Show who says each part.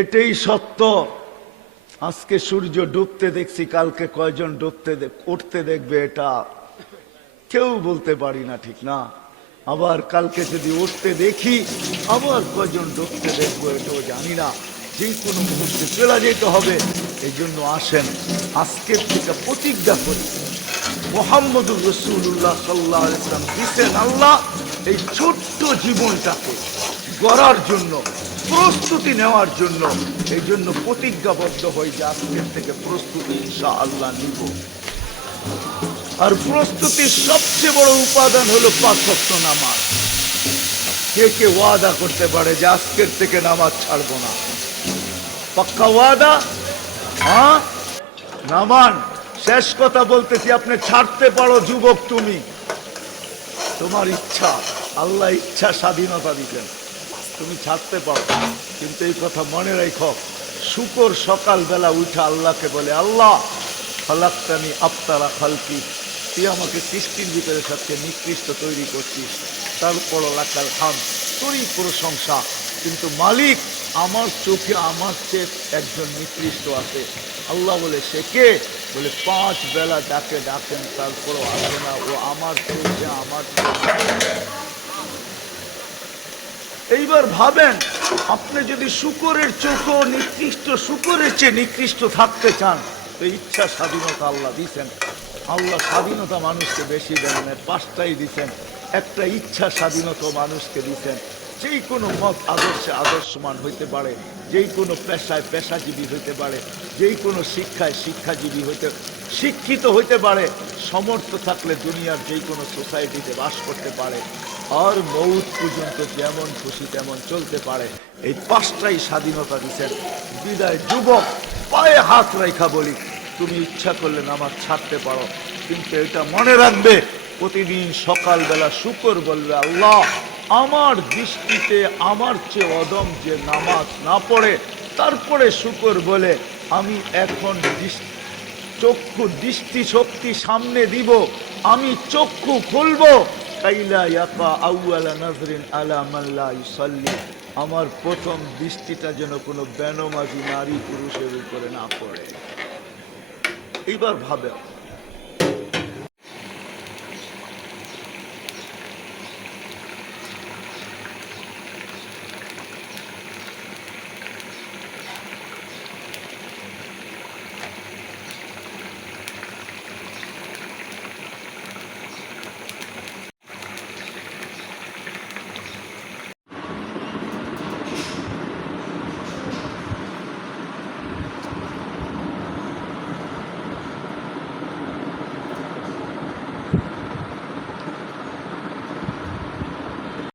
Speaker 1: এটাই সত্য। আজকে সূর্য ডুবতে দেখছি, কালকে কয়জন ডুবতে উঠতে দেখবে এটা। কেউ বলতে পারি না ঠিক না। আবার কালকে যদি উঠতে দেখি, আবার কয়জন ডুবতে দেখব এটাও জানি না। যে কোনো মুহূর্তে চলে যেতে হবে এই জন্য আসেন। আজকের থেকে প্রতিজ্ঞা করি, মোহাম্মদুর রসুল্লাহ সাল্লাহ ইসলাম দিচ্ছেন আল্লাহ এই ছোট্ট জীবনটাকে গড়ার জন্য প্রস্তুতি নেওয়ার জন্য, এই জন্য প্রতিজ্ঞাবদ্ধ হয়ে যে আজকের থেকে প্রস্তুতি ইনশা আল্লাহ নিব। আর প্রস্তুতির সবচেয়ে বড় উপাদান হলো পাঁচ নামাজ। কে কে ওয়াদা করতে পারে যে আজকের থেকে নামাজ ছাড়বো না? পাক্কা ওয়াদা? হ্যাঁ? নামান, শেষ কথা বলতেছি, আপনি ছাড়তে পারো যুবক তুমি। তোমার ইচ্ছা আল্লাহ ইচ্ছা স্বাধীনতা দিতেন তুমি ছাড়তে পারো। কিন্তু এই কথা মনে রেখো, শুকর সকালবেলা উঠে আল্লাহকে বলে, আল্লাহ ফালাক্তানি আপ্তারা খালকি। তুই আমাকে সৃষ্টির ভিতরে সবচেয়ে নিকৃষ্ট তৈরি করছিস। তারপর লাকাল খান তোরই প্রশংসা। কিন্তু মালিক, আমার চোখে আমার চেয়ে একজন নিকৃষ্ট আছে। আল্লাহ বলে, সে কে? বলে, পাঁচ বেলা ডাকে ডাকেন, তারপরও আসে না। ও আমার চোখে, আমার এইবার ভাবেন, আপনি যদি শুকরের চোখও নিকৃষ্ট শুকরের চেয়ে নিকৃষ্ট থাকতে চান তো ইচ্ছা স্বাধীনতা আল্লাহ দিচ্ছেন আল্লাহ স্বাধীনতা মানুষকে বেশি দেন পাঁচটাই দিচ্ছেন একটা ইচ্ছা স্বাধীনতা মানুষকে দিছেন। যেই কোনো মত আদর্শে আদর্শমান হইতে পারে যেই কোনো পেশায় পেশাজীবী হইতে পারে যেই কোনো শিক্ষায় শিক্ষাজীবী হইতে, শিক্ষিত হইতে পারে, সমর্থ থাকলে দুনিয়ার যেই কোনো সোসাইটিতে বাস করতে পারে, আর মৌত পর্যন্ত যেমন খুশি তেমন চলতে পারে। এই পাঁচটাই স্বাধীনতা দিচ্ছেন বিদায় যুবক, পায়ে হাত রেখা বলি, তুমি ইচ্ছা করলে নামাজ ছাড়তে পারো, কিন্তু এটা মনে রাখবে, প্রতিদিন সকালবেলা শুকর বলবে, আল্লাহ আমার দৃষ্টিতে, আমার চেয়ে অদম যে নামাজ না পড়ে, তারপরে শুকর বলে, আমি এখন চক্ষু দৃষ্টি শক্তি সামনে দিব, আমি চক্ষু খুলবো। কাইলা ইয়াকা আউয়ালা নাজরিন আলা মাল্লা ইউসাল্লি। আমার প্রথম দৃষ্টিটা যেন কোনো বেনমাজি নারী পুরুষের উপরে না পড়ে। এইবার ভাবে